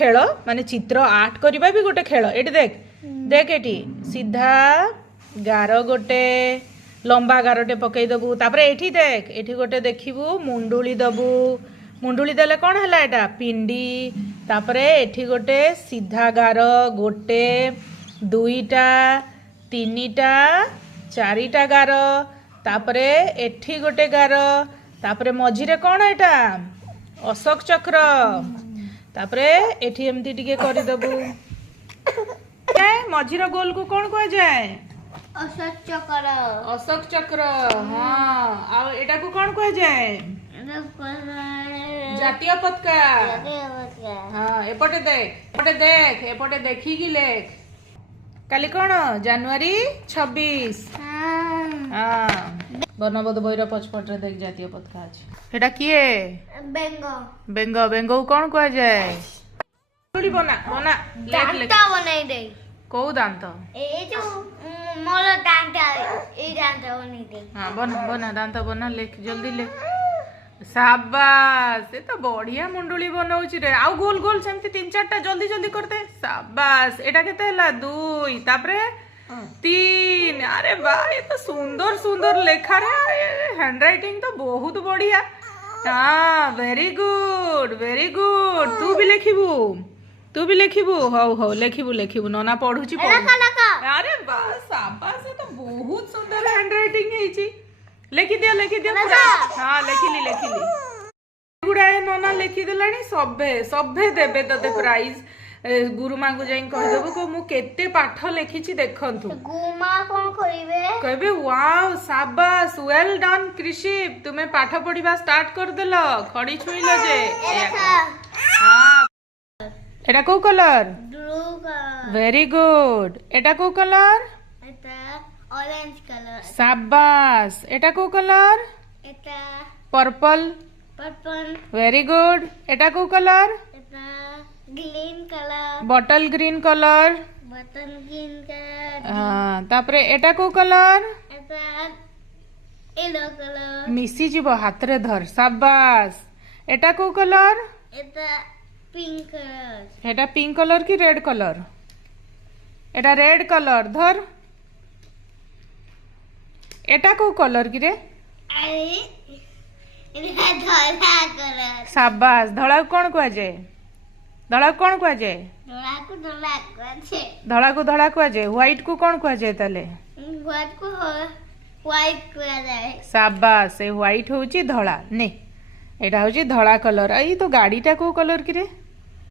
खेल माने चित्र आर्ट करबा भी गोटे खेल एटी देख देख एटी सीधा गार गोटे लंबा गारटे पकई दबु तापरे एठी देख एठी गोटे देखिबू मुंडुली दबु मुंडुली देले कौन है एटा पिंडी तापरे एठी गोटे सीधा गार गोटे दुईटा तीनिटा चारिटा गार तापरे एठी गोटे गार तापरे मझिरे कौन एटा अशोक चक्र तापरे एठी एमती टिके करि दबु मझिर गोल को कौन कह जाए अशोक चक्र हाँ आ एटा को कौन कह जाए जातीय पताका हाँ एपटे देख एपटे देखी कि लेख काली कौन जनवरी 26 हाँ वर्णबोध बहिर पछपटे देख जातीय पताका अछि एटा किए बेंग बेंग कौन कह जाए बना बना लेख लेख बनाई दे कौ दांत ए जो मोर दांत ए दांत बनाई दे हाँ बना बना दांत बना लेख जल्दी ले शाबाश ये तो बढ़िया मुंडुली बनाउची रे आउ गोल गोल सेमती 3-4टा जल्दी जल्दी करते शाबाश एटा केते हला 2 तापरे 3 अरे वाह ये तो सुंदर सुंदर लेखा रे हैंड राइटिंग तो बहुत बढ़िया हाँ वेरी गुड तू भी लेखिबू हौ लेखिबू नना पढुची अरे वाह शाबाश ये तो बहुत सुंदर हैंड राइटिंग हेची लेखि दियो हाँ लेखिली गुड़ाए नना लेखि देलानी सभे देबे तते प्राइज गुरुमा को जाई कह देबो को मु केते पाठ लेखिची देखंतु गुमा कोन करिवे कहबे वाओ शाबाश वेल डन कृषिप तुमे पाठ पढिबा स्टार्ट कर देलो खड़ी छुइलो जे हां एटा को colour blue colour very good एटा को कलर एटा ऑरेंज कलर शाबाश एटा को कलर एटा पर्पल वेरी गुड एटा को कलर एटा green colour bottle green colour हाँ तापरे एटा को कलर एटा येलो कलर मिसी जीवो हाथ रे धर शाबाश एटा को कलर एटा पिंक कलर एटा पिंक कलर की रेड कलर एटा रेड कलर धर एटा को कलर की रे अरे एटा धला कलर शाबाश धड़ा कौन कह जाए धड़ा कौन कह जाए धड़ा को धड़ा कह जाए व्हाइट को कौन कह जाए ताले व्हाइट कह जाए शाबाश ए व्हाइट होची धड़ा ने एटा होची धड़ा कलर आई तो गाड़ीटा को कलर की रे